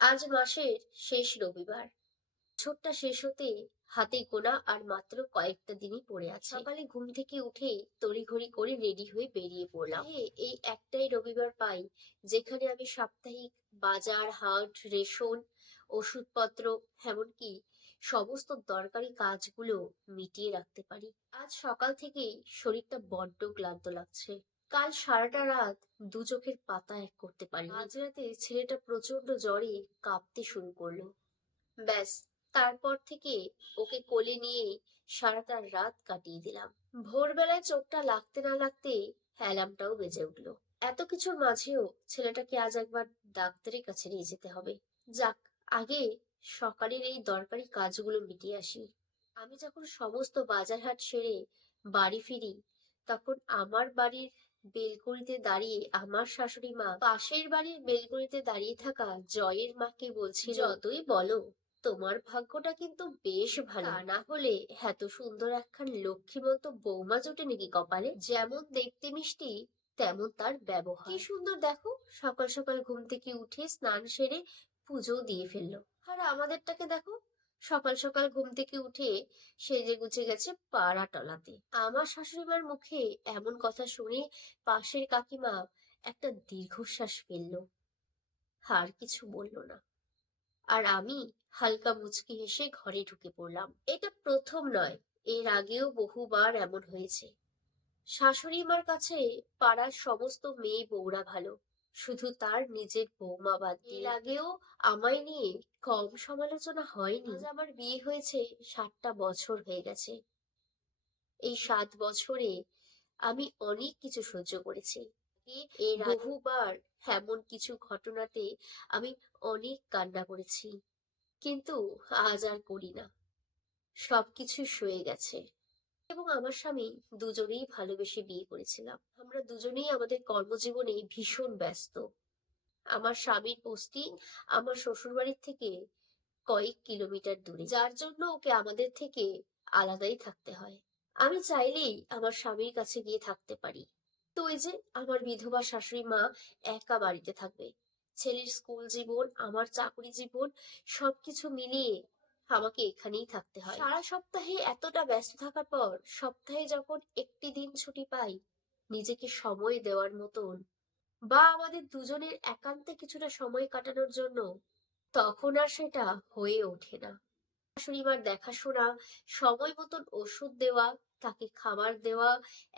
আজ মাসের শেষ রবিবার। বছরটা শেষ হতে হাতে গোনা আর মাত্র কয়েকটা দিনই পড়ে আছে। সকালে ঘুম থেকে উঠেই তড়িঘড়ি করে রেডি হয়ে বেরিয়ে পড়লাম। এই একটাই রবিবার পাই যেখানে আমি সাপ্তাহিক বাজার, হাট, রেশন, ওষুধপত্র, এমনকি সমস্ত দরকারি কাজগুলো মিটিয়ে রাখতে পারি। আজ সকাল থেকেই শরীরটা বড্ড ক্লান্ত লাগছে। কাল সারাটা রাত দু চোখের পাতা এক করতে পারি। আজ রাতে ছেলেটা প্রচন্ড জ্বরে কাঁপতে শুরু করলো। ব্যাস, তারপর থেকে ওকে কোলে নিয়ে সারাটা রাত কাটিয়ে দিলাম। ভোরবেলায় চোখটা লাগতে না লাগতেই অ্যালার্মটাও বেজে উঠলো। এত কিছুর মাঝেও ছেলেটাকে আজ একবার ডাক্তারের কাছে নিয়ে যেতে হবে। যাক, আগে সকালের এই দরকারি কাজগুলো মিটিয়ে আসি। আমি যখন সমস্ত বাজার হাট সেরে বাড়ি ফিরি, তখন আমার বাড়ির বেলকনিতে দাঁড়িয়ে আমার শাশুড়ি মা পাশের বাড়ির বেলকনিতে দাঁড়িয়ে থাকা জয়ের মাকে বলছিল, যতই বলো তোমার ভাগ্যটা কিন্তু বেশ ভালো, তা না হলে এত সুন্দর একখান লক্ষ্মীমন্ত বৌমা জোটে নাকি কপালে। যেমন দেখতে মিষ্টি, তেমন তার ব্যবহার। কি সুন্দর দেখো, সকাল সকাল ঘুম থেকে উঠে স্নান সেরে পুজো দিয়ে ফেললো। আর আমাদেরটাকে দেখো, সকাল সকাল ঘুম থেকে উঠে সেজে গুছে গেছে পাড়া টলাতে। আমার শাশুড়িমার মুখে এমন কথা শুনে পাশের কাকিমা একটা দীর্ঘশ্বাস ফেললো, আর কিছু বলল না। আর আমি হালকা মুচকি হেসে ঘরে ঢুকে পড়লাম। এটা প্রথম নয়, এর আগেও বহুবার এমন হয়েছে। শাশুড়ি মার কাছে পাড়ার সমস্ত মেয়ে বউরা ভালো, শুধু তার নিজের বৌমা বাদ দিয়ে। এর আগেও আমায় নিয়ে কম সমালোচনা হয়নি। আজ আমার বিয়ে হয়েছে 7টা বছর হয়ে গেছে। এই 7 বছরে আমি অনেক কিছু সহ্য করেছি। এর বহুবার এমন কিছু ঘটনাতে আমি অনেক কান্না করেছি, কিন্তু আজ আর করি না। সবকিছু সয়ে গেছে। এবং আমার স্বামী দুজনেই ভালোবেসে বিয়ে করেছিলাম। আমরা দুজনেই আমাদের কর্মজীবনে ভীষণ ব্যস্ত। আমার স্বামীর পোস্টিং আমার শ্বশুরবাড়ির থেকে কয়েক কিলোমিটার দূরে, যার জন্য ওকে আমাদের থেকে আলাদাই থাকতে হয়। আমি চাইলেই আমার স্বামীর কাছে গিয়ে থাকতে পারি, তো ওই যে আমার বিধবা শাশুড়ি মা একা বাড়িতে থাকবে। ছেলের স্কুল জীবন, আমার চাকরি জীবন, সবকিছু মিলিয়ে আমাকে এখানেই থাকতে হয়। সারা সপ্তাহে এতটা ব্যস্ত থাকার পর সপ্তাহে যখন একটি দিন ছুটি পাই নিজেকে সময় দেওয়ার মতন, বা আমাদের দুজনের একান্তে কিছুটা সময় কাটানোর জন্য, তখন আর সেটা হয়ে ওঠে না। শাশুড়িমার দেখাশোনা, সময় মতন ওষুধ দেওয়া, তাকে খাবার দেওয়া,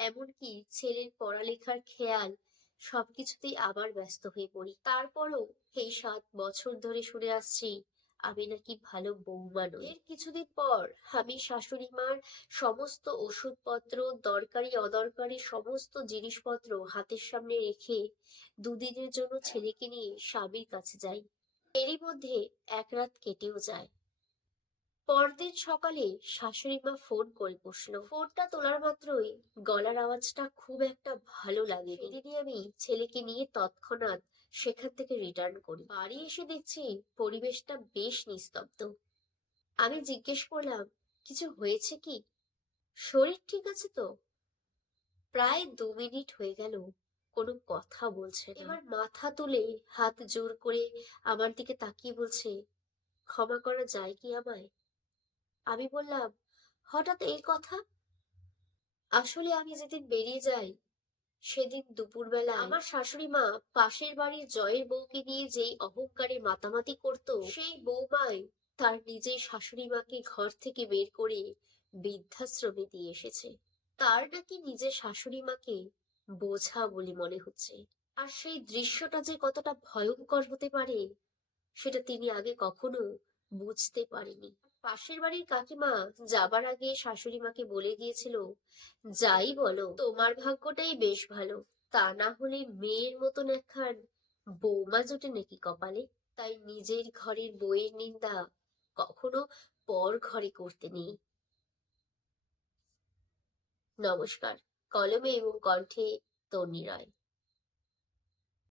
এমনকি ছেলের পড়ালেখার খেয়াল, সবকিছুতেই আবার ব্যস্ত হয়ে পড়ি। তারপরও এই 7 বছর ধরে শুনে আসছি আমি নাকি ভালো বৌমা নই। এর কিছুদিন পর আমি শাশুড়ি মার সমস্ত ওষুধপত্র, দরকারি অদরকারি সমস্ত জিনিসপত্র হাতের সামনে রেখে দুদিনের জন্য ছেলেকে নিয়ে স্বামীর কাছে যাই। এরই মধ্যে এক রাত কেটেও যায়। পরদিন সকালে শাশুড়ি মা ফোন করে বসলো। ফোনটা তোলার মাত্রই গলার আওয়াজটা খুব একটা ভালো লাগে। সেদিনই আমি ছেলেকে নিয়ে তৎক্ষণাৎ সেখান থেকে রিটার্ন করি। বাড়ি এসে দেখছি পরিবেশটা বেশ নিস্তব্ধ। আমি জিজ্ঞেস করলাম, কিছু হয়েছে কি? শরীর ঠিক আছে তো? প্রায় 2 মিনিট হয়ে গেল, কোনো কথা বলছে না। এবার মাথা তুলে হাত জোর করে আমার দিকে তাকিয়ে বলছে, ক্ষমা করা যায় কি আমায়? আমি বললাম, হঠাৎ এই কথা? আসলে আমি যেদিন বেরিয়ে যাই সেদিন দুপুরবেলা আমার শাশুড়ি মা পাশের বাড়ির জয়ের বউকে নিয়ে যেই অহংকারে মাতামাতি করত, সেই বৌমাই তার নিজের শাশুড়ি মাকে ঘর থেকে বের করে বৃদ্ধাশ্রমে দিয়ে এসেছে। তার নাকি নিজের শাশুড়ি মাকে বোঝা বলে মনে হচ্ছে। আর সেই দৃশ্যটা যে কতটা ভয়ঙ্কর হতে পারে সেটা তিনি আগে কখনো বুঝতে পারেনি। পাশের বাড়ির কাকিমা যাবার আগে শাশুড়ি মাকে বলে গিয়েছিল, যাই বলো তোমার ভাগ্যটাই বেশ ভালো, তা না হলে মেয়ের মতন একখান বৌমা জোটে নাকি কপালে। তাই নিজের ঘরের বউয়ের নিন্দা কখনো পর ঘরে করতে নেই। নমস্কার। কলমে এবং কণ্ঠে তন্নি রায়।